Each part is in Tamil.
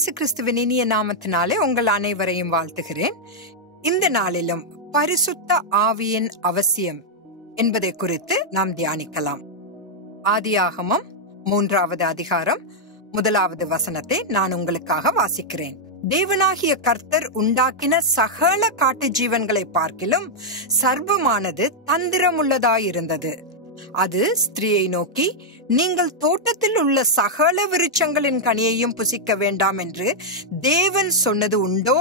இயேசு கிறிஸ்துவின் இனிய நாமத்தினாலே உங்கள் அனைவரையும் வாழ்த்துகிறேன். இந்த நாளிலும் பரிசுத்த ஆவியின் அவசியம் என்பதை குறித்து நாம் தியானிக்கலாம். ஆதியாகமம் 3வது அதிகாரம் 1வது வசனத்தை நான் உங்களுக்காக வாசிக்கிறேன். தேவனாகிய கர்த்தர் உண்டாக்கின சகல காட்டு ஜீவன்களை பார்க்கிலும் சர்ப்பமானது தந்திரமுள்ளதாயிருந்தது. அது ஸ்திரீயை நோக்கி, நீங்கள் தோட்டத்தில் உள்ள சகல விருட்சங்களின் கனியையும் புசிக்க வேண்டாம் என்று தேவன் சொன்னது உண்டோ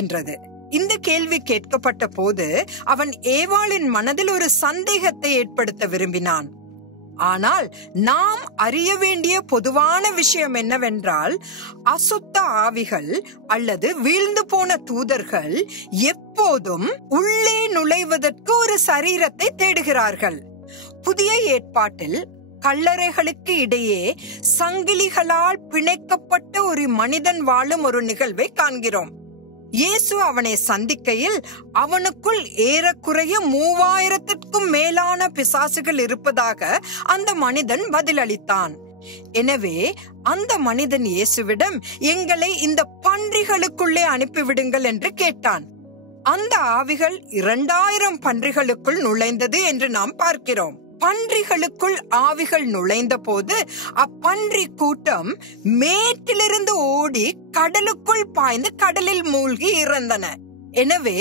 என்றது. இந்த கேள்வி கேட்கப்பட்ட போது அவன் ஏவாளின் மனதில் ஒரு சந்தேகத்தை ஏற்படுத்த விரும்பினான். ஆனால் நாம் அறிய வேண்டிய பொதுவான விஷயம் என்னவென்றால், அசுத்த ஆவிகள் அல்லது வீழ்ந்து போன தூதர்கள் எப்போதும் உள்ளே நுழைவதற்கு ஒரு சரீரத்தை தேடுகிறார்கள். புதிய ஏற்பாட்டில் கல்லறைகளுக்கு இடையே சங்கிலிகளால் பிணைக்கப்பட்ட ஒரு மனிதன் வாழும் ஒரு நிகழ்வை காண்கிறோம். இயேசு அவனை சந்திக்கையில் அவனுக்குள் ஏறக்குறைய 3000க்கும் மேலான பிசாசுகள் இருப்பதாக அந்த மனிதன் பதிலளித்தான். எனவே அந்த மனிதன் இயேசுவிடம், எங்களை இந்த பன்றிகளுக்குள்ளே அனுப்பிவிடுங்கள் என்று கேட்டான். அந்த ஆவிகள் 2000 பன்றிகளுக்குள் நுழைந்தது என்று நாம் பார்க்கிறோம். பன்றிகளுக்குள் ஆவிகள் நுழைந்த போது அப்பன்றி கூட்டம் மேட்டிலிருந்து ஓடி கடலுக்குள் பாய்ந்து கடலில் மூழ்கி இறந்தன. எனவே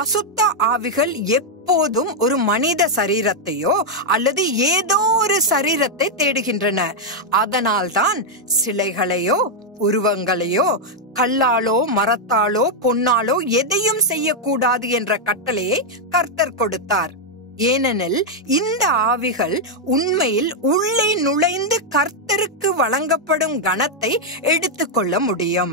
அசுத்த ஆவிகள் எப்போதும் ஒரு மனித சரீரத்தையோ அல்லது ஏதோ ஒரு சரீரத்தை தேடுகின்றன. அதனால்தான் சிலைகளையோ உருவங்களையோ கல்லாலோ மரத்தாலோ பொன்னாலோ எதையும் செய்யக்கூடாது என்ற கட்டளையை கர்த்தர் கொடுத்தார். ஏனெனில் இந்த ஆவிகள் உண்மையில் உள்ளே நுழைந்து கர்த்தருக்கு வழங்கப்படும் கனத்தை எடுத்துக்கொள்ள முடியும்.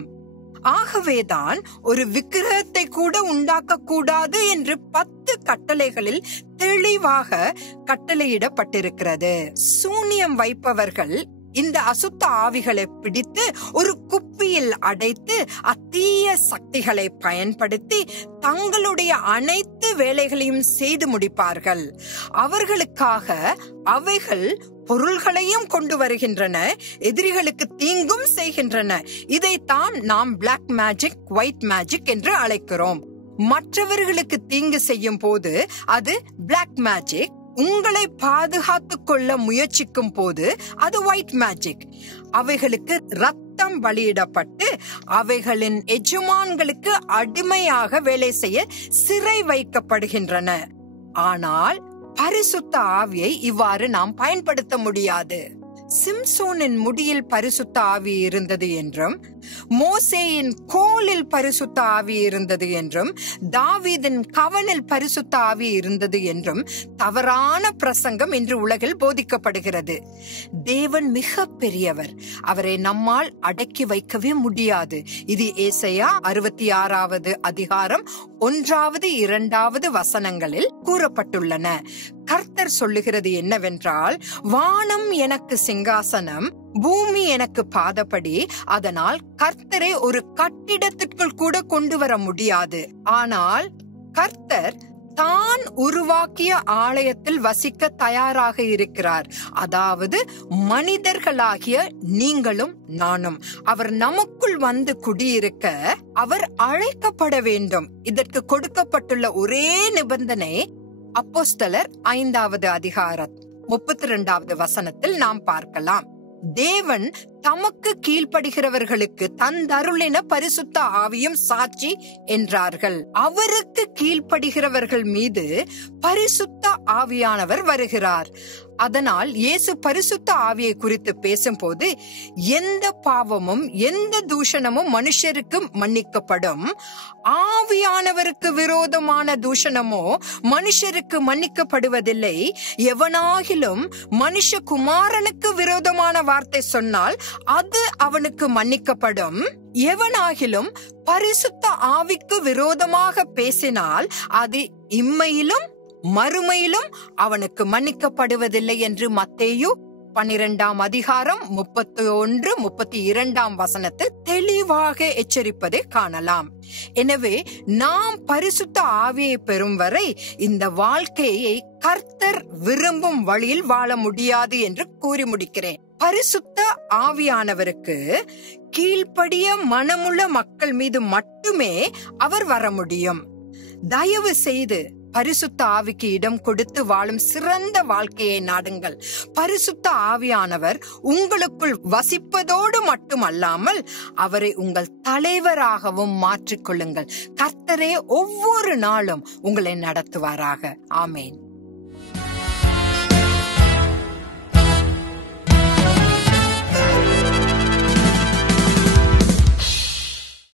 ஆகவேதான் ஒரு விக்கிரகத்தை கூட உண்டாக்க கூடாது என்று 10 கட்டளைகளில் தெளிவாக கட்டளையிடப்பட்டிருக்கிறது. சூனியம் வைப்பவர்கள் இந்த அசுத்த ஆவிகளை பிடித்து ஒரு குப்பியில் அடைத்து அத்தீய சக்திகளை பயன்படுத்தி தங்களுடைய அனைத்து வேலைகளையும் செய்து முடிப்பார்கள். அவர்களுக்காக அவைகள் பொருள்களையும் கொண்டு வருகின்றன, எதிரிகளுக்கு தீங்கும் செய்கின்றன. இதைத்தான் நாம் பிளாக் மேஜிக், ஒயிட் மேஜிக் என்று அழைக்கிறோம். மற்றவர்களுக்கு தீங்கு செய்யும் போது அது பிளாக் மேஜிக், உங்களை பாதுகாத்துக் கொள்ள முயற்சிக்கும் போது அது ஒயிட் மேஜிக். அவைகளுக்கு ரத்தம் பலியிடப்பட்டு அவைகளின் எஜமான்களுக்கு அடிமையாக வேலை செய்ய சிறை வைக்கப்படுகின்றன. ஆனால் பரிசுத்த ஆவியை இவ்வாறு நாம் பயன்படுத்த முடியாது. சிம்சோனின் முடியில் பரிசுத்த ஆவி இருந்தது என்றும், மோசேயின் கோலில் பரிசுத்த ஆவி இருந்தது என்றும், தாவீதின் கவனில் பரிசுத்த ஆவி இருந்தது என்றும் தவறான பிரசங்கம் இன்று உலகில் போதிக்கப்படுகிறது. தேவன் மிக பெரியவர், அவரை நம்மால் அடக்கி வைக்கவே முடியாது. இது ஏசாயா 66வது அதிகாரம் 1வது 2வது வசனங்களில் கூறப்பட்டுள்ளன. கர்த்தர் சொல்லுகிறது என்னவென்றால், வானம் எனக்கு சிங்காசனம், பூமி எனக்கு பாதப்படி. அதனால் கர்த்தரை ஒரு கட்டிடத்திற்குள் கூட கொண்டு வர முடியாது. ஆனால் கர்த்தர் தான் உருவாக்கிய ஆலயத்தில் வசிக்க தயாராக இருக்கிறார். அதாவது மனிதர்களாகிய நீங்களும் நானும். அவர் நமக்குள் வந்து குடியிருக்க அவர் அழைக்கப்பட வேண்டும். இதற்கு கொடுக்கப்பட்டுள்ள ஒரே நிபந்தனை அப்போஸ்தலர் 5வது அதிகாரம் 32வது வசனத்தில் நாம் பார்க்கலாம். தேவன் தமக்கு கீழ்ப்படுகிறவர்களுக்கு தந்தருளின பரிசுத்த ஆவியும் சாட்சி என்றார்கள். அவருக்கு கீழ்ப்படுகிறவர்கள் மீது பரிசுத்த ஆவியானவர் வருகிறார். அதனால் இயேசு பரிசுத்த ஆவியை குறித்து பேசும்போது, எந்த பாவமும் எந்த தூஷணமும் மனுஷருக்கு மன்னிக்கப்படும், ஆவியானவருக்கு விரோதமான தூஷணமோ மனுஷருக்கு மன்னிக்கப்படுவதில்லை. எவனாகிலும் மனுஷகுமாரனுக்கு விரோதமான வார்த்தை சொன்னால் அது அவனுக்கு மன்னிக்கப்படும். எவனாகிலும் பரிசுத்த ஆவிக்கு விரோதமாக பேசினால் அது இம்மையிலும் மறுமையிலும் அவனுக்கு மன்னிக்கப்படுவதில்லை என்று மத்தேயு 12ஆம் அதிகாரம் 31, 32ஆம் வசனத்தில் தெளிவாக எச்சரிப்பதை காணலாம். எனவே நாம் பரிசுத்த ஆவியை பெறும் வரை இந்த வாழ்க்கையை கர்த்தர் விரும்பும் வழியில் வாழ முடியாது என்று கூறி முடிக்கிறேன். பரிசுத்த ஆவியானவருக்கு கீழ்ப்படிய மனமுள்ள மக்கள் மீது மட்டுமே அவர் வர முடியும். தயவு செய்து பரிசுத்த ஆவிக்கு இடம் கொடுத்து வாழும் சிறந்த வாழ்க்கையை நாடுங்கள். பரிசுத்த ஆவியானவர் உங்களுக்குள் வசிப்பதோடு மட்டுமல்லாமல் அவரை உங்கள் தலைவராகவும் மாற்றிக்கொள்ளுங்கள். கர்த்தரே ஒவ்வொரு நாளும் உங்களை நடத்துவாராக. ஆமேன்.